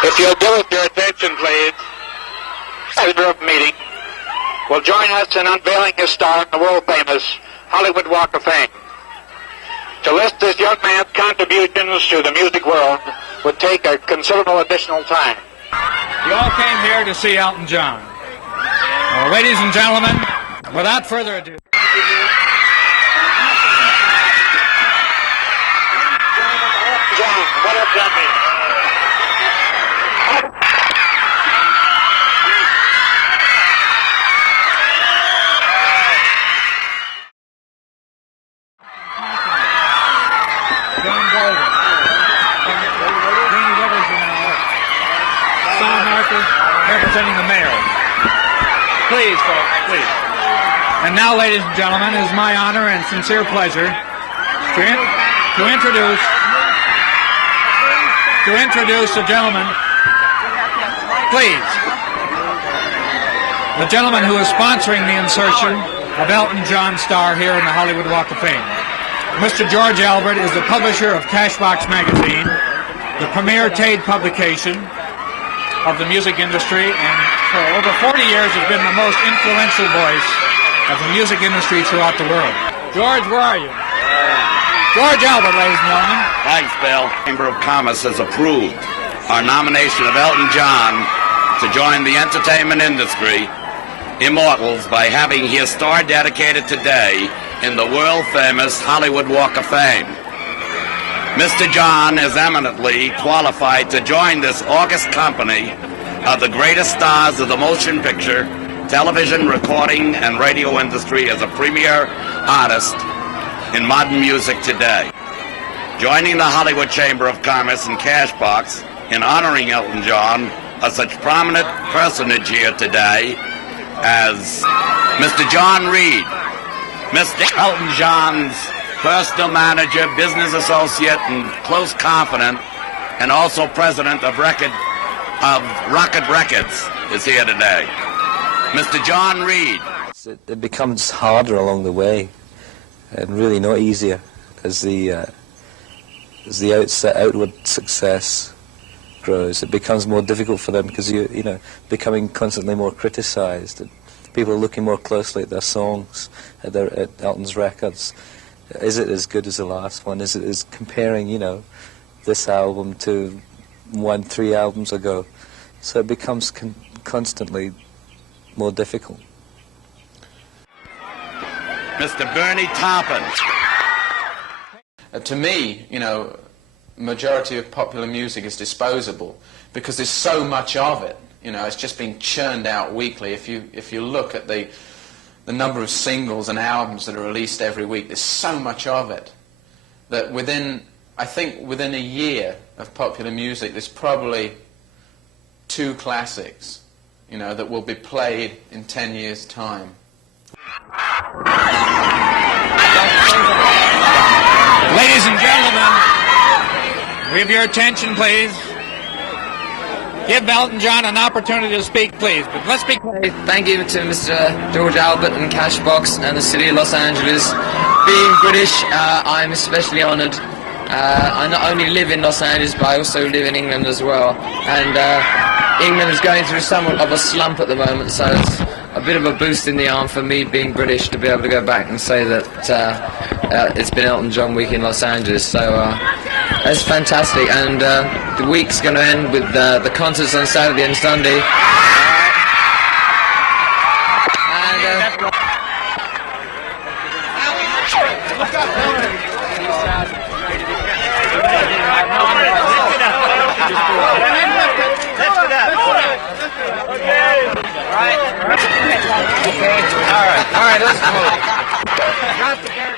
If you'll give us your attention, please, this group meeting will join us in unveiling his star in the world-famous Hollywood Walk of Fame. To list this young man's contributions to the music world would take a considerable additional time. You all came here to see Elton John. Well, ladies and gentlemen, without further ado. John, what does that mean? Representing the mayor. Please, folks, please. And now, ladies and gentlemen, it is my honor and sincere pleasure to introduce the gentleman, please, the gentleman who is sponsoring the insertion of Elton John star here in the Hollywood Walk of Fame. Mr. George Albert is the publisher of Cashbox magazine, the premier trade publication of the music industry, and for over 40 years has been the most influential voice of the music industry throughout the world. George, where are you? George Albert, ladies and gentlemen. Thanks, Bill. Chamber of Commerce has approved our nomination of Elton John to join the entertainment industry immortals by having his star dedicated today in the world-famous Hollywood Walk of Fame. Mr. John is eminently qualified to join this august company of the greatest stars of the motion picture, television, recording, and radio industry as a premier artist in modern music today. Joining the Hollywood Chamber of Commerce and Cashbox in honoring Elton John are such prominent personage here today as Mr. John Reed, Mr. Elton John's personal manager, business associate, and close confidant, and also president of Rocket Records is here today. Mr. John Reed. It becomes harder along the way, and really not easier as the outward success grows. It becomes more difficult for them because you know becoming constantly more criticised. People are looking more closely at their songs, at Elton's records. Is it as good as the last one? Is it as comparing, this album to 3 albums ago? So it becomes constantly more difficult. Mr. Bernie Taupin. To me, majority of popular music is disposable because there's so much of it. It's just being churned out weekly. If you look at the number of singles and albums that are released every week, there's so much of it that within a year of popular music, there's probably 2 classics, that will be played in 10 years' time. Ladies and gentlemen, we have your attention, please. Give Elton John an opportunity to speak, please. But let's be quiet. Thank you to Mr. George Albert and Cashbox and the City of Los Angeles. Being British, I'm especially honoured. I not only live in Los Angeles, but I also live in England as well. And England is going through somewhat of a slump at the moment, so it's a bit of a boost in the arm for me, being British, to be able to go back and say that it's been Elton John week in Los Angeles. So that's fantastic. And the week's going to end with the concerts on Saturday and Sunday. All right, let's move.